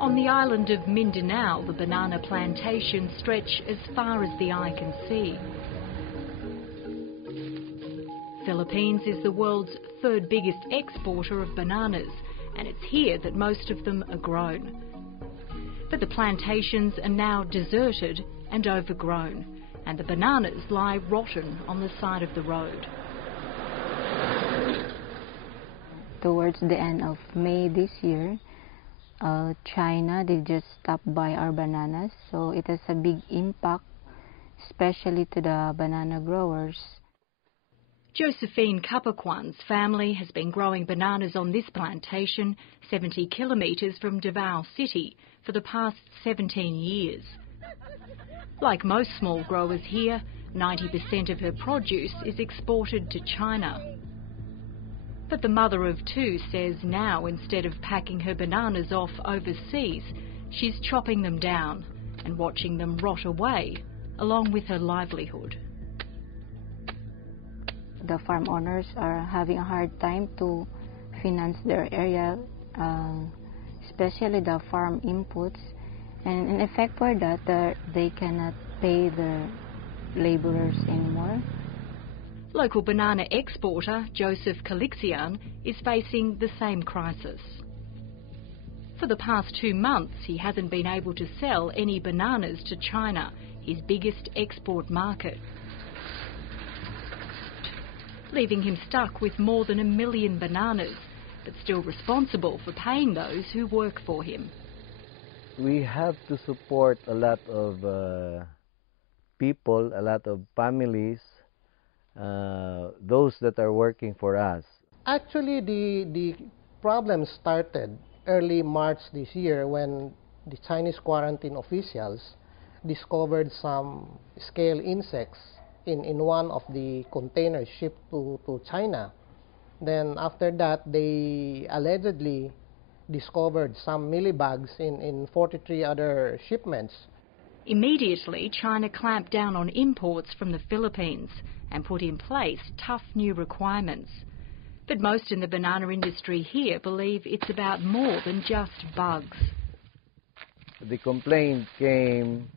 On the island of Mindanao, the banana plantations stretch as far as the eye can see. Philippines is the world's third biggest exporter of bananas, and it's here that most of them are grown. But the plantations are now deserted and overgrown, and the bananas lie rotten on the side of the road. Towards the end of May this year, China, they just stopped by our bananas, so it has a big impact, especially to the banana growers. Josephine Kapakwan's family has been growing bananas on this plantation 70 kilometres from Davao City for the past 17 years. Like most small growers here, 90% of her produce is exported to China. But the mother of two says now, instead of packing her bananas off overseas, she's chopping them down and watching them rot away, along with her livelihood. The farm owners are having a hard time to finance their area, especially the farm inputs, and in effect for that, they cannot pay their laborers anymore. Local banana exporter Joseph Calixian is facing the same crisis. For the past 2 months, he hasn't been able to sell any bananas to China, his biggest export market, leaving him stuck with more than 1 million bananas, but still responsible for paying those who work for him. We have to support a lot of people, a lot of families, those that are working for us. Actually, the problem started early March this year when the Chinese quarantine officials discovered some scale insects in one of the containers shipped to China. Then after that, they allegedly discovered some millibugs in 43 other shipments. Immediately, China clamped down on imports from the Philippines and put in place tough new requirements. But most in the banana industry here believe it's about more than just bugs. The complaint came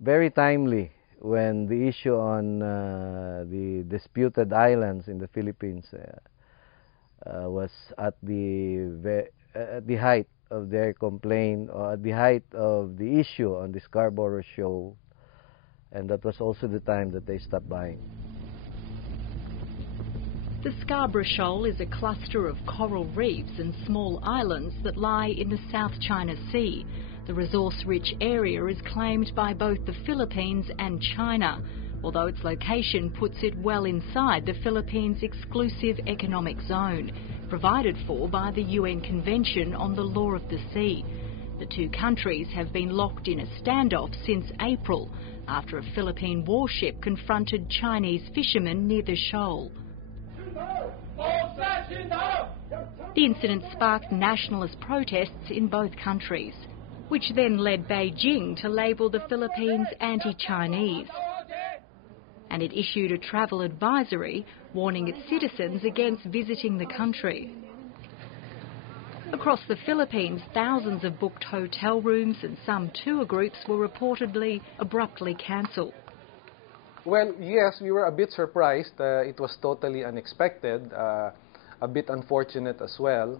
very timely when the issue on the disputed islands in the Philippines was at the height of their complaint, or at the height of the issue on the Scarborough Shoal, and that was also the time that they stopped by. The Scarborough Shoal is a cluster of coral reefs and small islands that lie in the South China Sea. The resource-rich area is claimed by both the Philippines and China, although its location puts it well inside the Philippines' exclusive economic zone, provided for by the UN Convention on the Law of the Sea. The two countries have been locked in a standoff since April, after a Philippine warship confronted Chinese fishermen near the shoal. The incident sparked nationalist protests in both countries, which then led Beijing to label the Philippines anti-Chinese. And it issued a travel advisory warning its citizens against visiting the country. Across the Philippines, thousands of booked hotel rooms and some tour groups were reportedly abruptly cancelled. Well, yes, we were a bit surprised. It was totally unexpected, a bit unfortunate as well.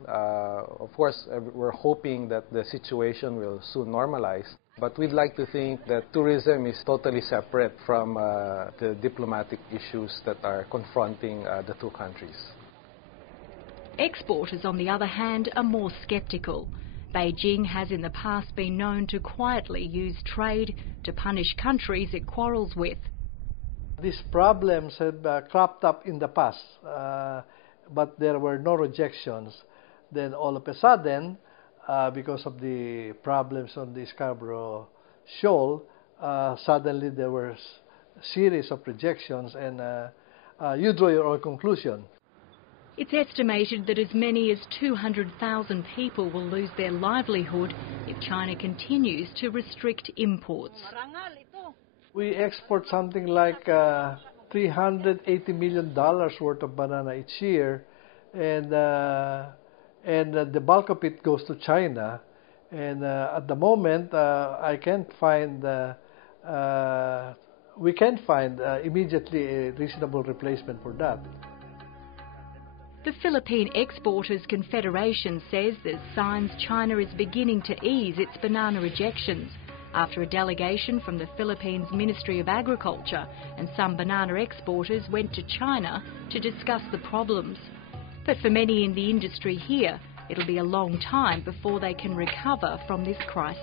Of course, we're hoping that the situation will soon normalize. But we'd like to think that tourism is totally separate from the diplomatic issues that are confronting the two countries. Exporters, on the other hand, are more sceptical. Beijing has in the past been known to quietly use trade to punish countries it quarrels with. These problems had cropped up in the past, but there were no rejections. Then all of a sudden, because of the problems on the Scarborough Shoal, suddenly there were a series of rejections, and you draw your own conclusion. It's estimated that as many as 200,000 people will lose their livelihood if China continues to restrict imports. We export something like $380 million worth of banana each year, and and the bulk of it goes to China. And at the moment, we can't find immediately a reasonable replacement for that. The Philippine Exporters Confederation says there's signs China is beginning to ease its banana rejections after a delegation from the Philippines Ministry of Agriculture and some banana exporters went to China to discuss the problems. But for many in the industry here, it'll be a long time before they can recover from this crisis.